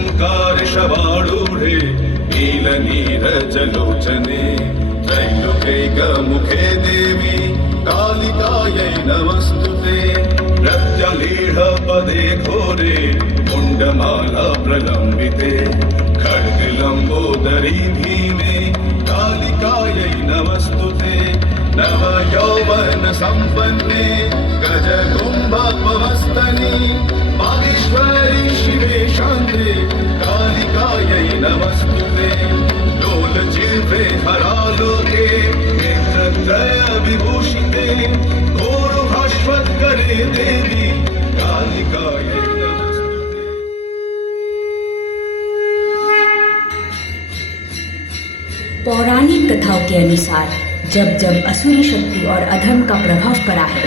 ओंकार शवारूढे नीलनीरजलोचने त्रैलोक्यैकमुखे देवी कालिकायै नमस्तुते प्रत्यलीढपदे घोरे मुण्डमाला प्रलम्बिते खड्गलम्बोदरी भीमे कालिकायै नमस्तुते नवयौवन सम्पन्ने गजकुम्भपवस्तनि माहेश्वरी शिवे शान्ते कालिकायै नमस्तुते लोलजिह्वे हरालोके नेत्रत्रय विभूषिते घोरभास्वत्करे देवी कालिकायै नमस्तुते। पौराणिक कथाओं के अनुसार जब जब असुरी शक्ति और अधर्म का प्रभाव पड़ा है,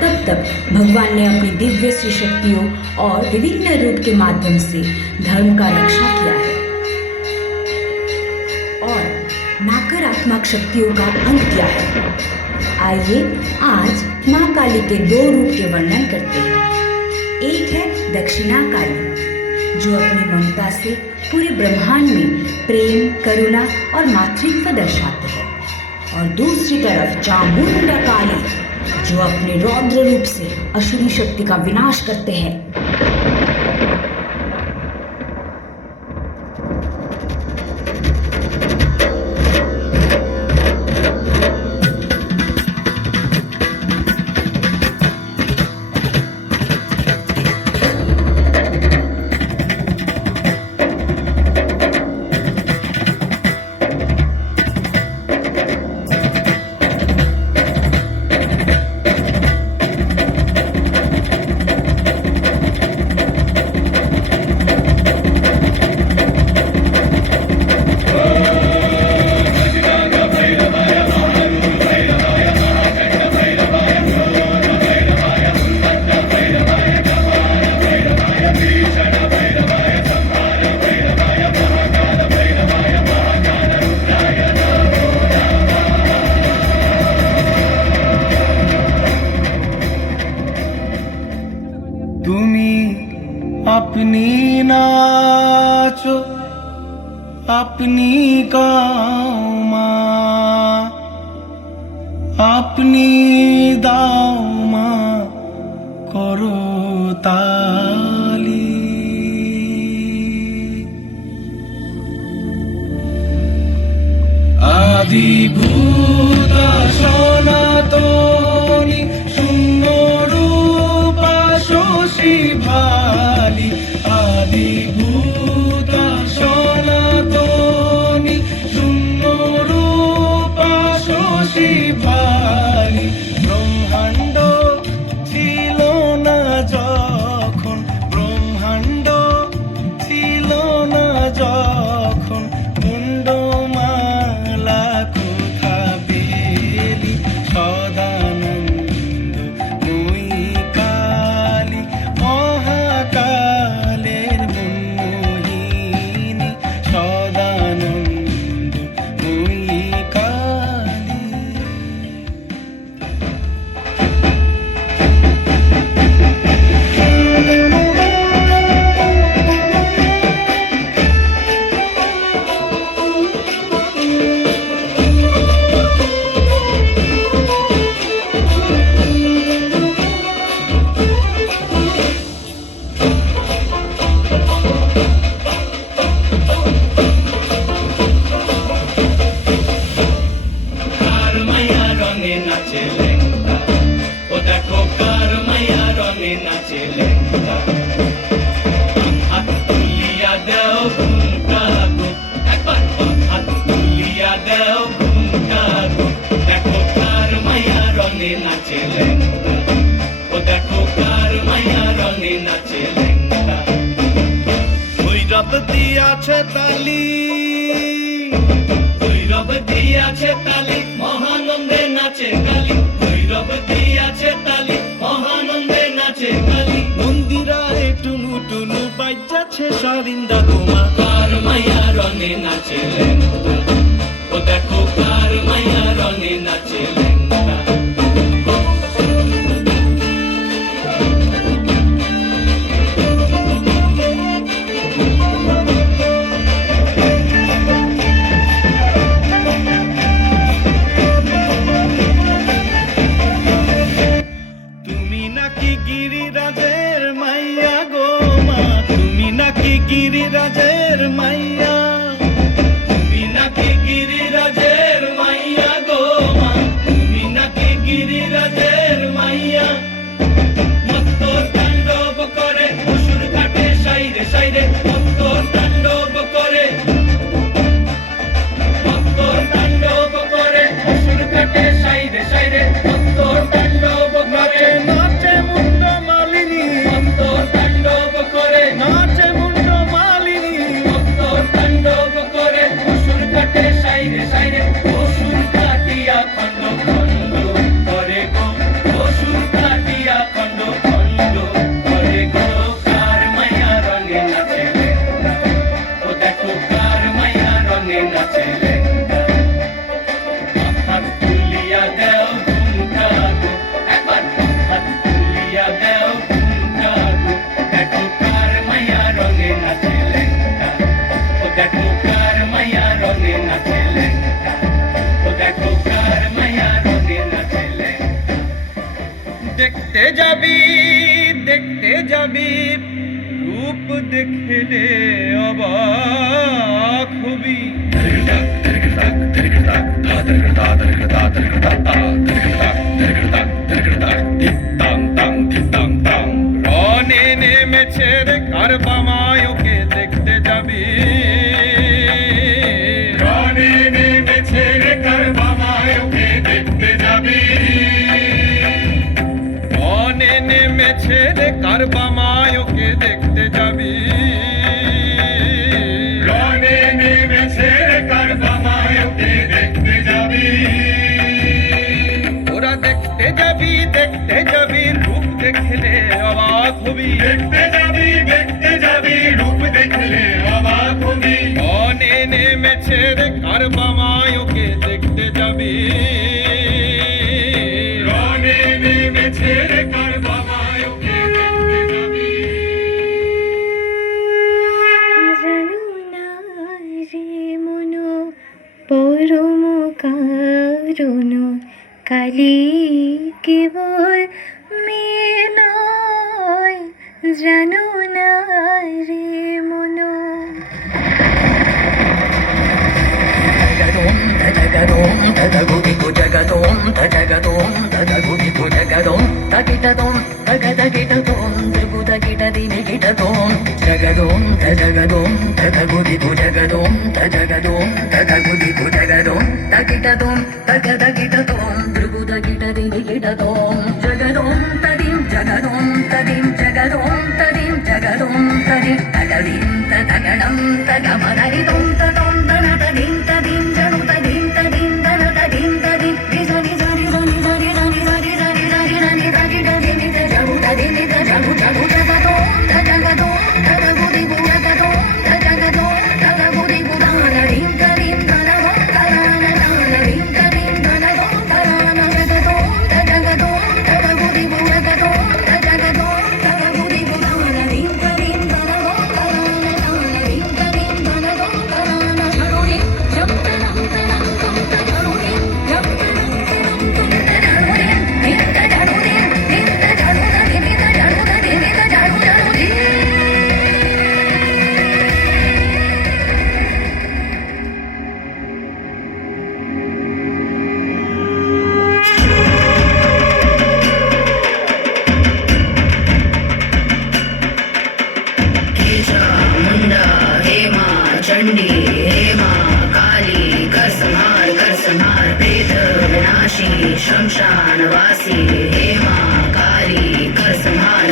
तब तब भगवान ने अपनी दिव्य श्री शक्तियों और विभिन्न रूप के माध्यम से धर्म का रक्षा किया है और नकारात्मक शक्तियों का अंत किया है। आइए आज माँ काली के दो रूप के वर्णन करते हैं। एक है दक्षिणा काली, जो अपनी ममता से पूरे ब्रह्मांड में प्रेम, करुणा और मातृत्व दर्शाते हैं, और दूसरी तरफ चामुंडा काली, जो अपने रौद्र रूप से असुरी शक्ति का विनाश करते हैं। अपनी नाचो अपनी गाओ माँ, अपनी दाओ माँ करो ताली। आदिभूत सनातनी शून्य रूपा शशि भाली। आदिभूत सनातनी शून्य रूपा शशि भाली। ब्रह्मांड ছিল না যখন, ব্রহ্মাণ্ড ছিল না যখন, মুন্ডমালা কোথা পেলি সদানন্দ মই কালী। মহাকালের মনমোহিনী সদানন্দ মই কালী। কার মায়া রঙে নাচে লেঙ্গা, ও দেখো কার মায়া রঙে নাচে লেঙ্গা। হাত তুলিয়া দেও ঘুমটা গো, একবার হাত তুলিয়া দেও ঘুমটা গো। দেখো কার মায়া রঙে নাচে লেঙ্গা, ও দেখো কার মায়া রঙে নাচে লেঙ্গা। ভৈরব দিয়াছে তালি, ভৈরব দিয়াছে তালি, মহানন্দে নাচে কালী। ভৈরব দিয়াছে তালি, মহানন্দে নাচে কালী। মন্দিরায় টুনু টুনু বাজাচ্ছে সারিন্দা গোমা। কার মায়া রঙে নাচে লেঙ্গা, ও দেখো কার মায়া রঙে নাচে লেঙ্গা। গিরিরাজের মাইয়া, তুমি নাকি গিরিরাজের মাইয়া গো মা, তুমি নাকি গিরিরাজের মাইয়া। মত্ত তাণ্ডব করে অসুর ঘাটে সাইরে সাইরে, মত্ত তাণ্ডব করে, মত্ত তাণ্ডব করে অসুর ঘাটে সাইরে সাইরে, মত্ত তাণ্ডব করে। নাচে মুন্ড মালিনী, মত্ত তাণ্ডব করে, নাচে মুন্ড মালিনী, মত্ত তাণ্ডব করে অসুর ঘাটে সাইরে সাইরে, অসুর কাটিয়া খণ্ড খণ্ড করে গো, অসুর কাটিয়া খণ্ড খণ্ড করে গো। কার মায়া রঙে নাচে লেঙ্গা, ও দেখো কার মায়া রঙে নাচে লেঙ্গা। হাত তুলিয়া দেও ঘুমটা গো, একবার হাত তুলিয়া দেও ঘুমটা গো, দেখো কার মায়া রঙে নাচে লেঙ্গা, ও দেখো কার মায়া রঙে নাচে লেঙ্গা, ও দেখো কার মায়া রঙে নাচে লেঙ্গা। দেখতে যাবি, দেখতে যাবি, রূপ দেখলে অবাক হবি। রনে নেমেছে রে কারবামায়কে দেখতে যাবি, রনে নেমেছে রে কারবামায়কে দেখতে যাবি, রনে নেমেছে রে কারবামায়কে দেখতে যাবি, রনে নেমেছে রে কারবামায়কে দেখতে যাবি। ওরা দেখতে যাবি, দেখতে যাবি, রূপ দেখলে অবাক হবি। দেখতে যাবি, দেখতে যাবি, রূপ দেখলে অবাক হবি। রনে নেমেছে রে কারবামায়কে দেখতে যাবি, রনে নেমেছে রে কারবামায়কে দেখতে যাবি। পরম কারণ কালী কেবল মেয়ে নয়, জানো না রে মন। Tagadom, tadagudiko jagadom, tadagudiko jagadom, takitadom, tagadagitadom, tagudagitadimikitadom, jagadom, tadagudiko jagadom, tadagudiko jagadom, takitadom, tagadagitadom, tagudagitadimikitadom, jagadom, tadim, jagadom, tadim, jagadom, tadim, jagadom, tadim, tagadim, tagadam, tagamadadidom, tadom, tanatadim, tadim, janu tadim, tadim, tanatadim, tadim, dizani, zani, zani, zani, zani, zani, zani, zani, zani, zani, tadim, jagu, tadim, jagu, jagu, jagadom, tagadom, tagagudigu, jagadom, tagadom, tagagudigu, tanadim, tadim, tanadom, tanana, tanadim, tadim, tanadom, tanana, jagadom, tagadom, tagagudigu, jagadom, tagadom, tagagudigu, tanadim, tadim, tanadom, tanana, tanadim, tadim, tanadom, tanana, jarudim, jamtanam, tanam, tumta, jarudim, jamtanam, tanam, tumta, jarudim, dinta, jarudim, dinta, jaruda, dinta, jaruda, dinta, jaru, jarudim. मुंडा हेमा चंडी हेमा काली कर संहार प्रेत विनाशी शमशान वासी हेमा काली कर संहार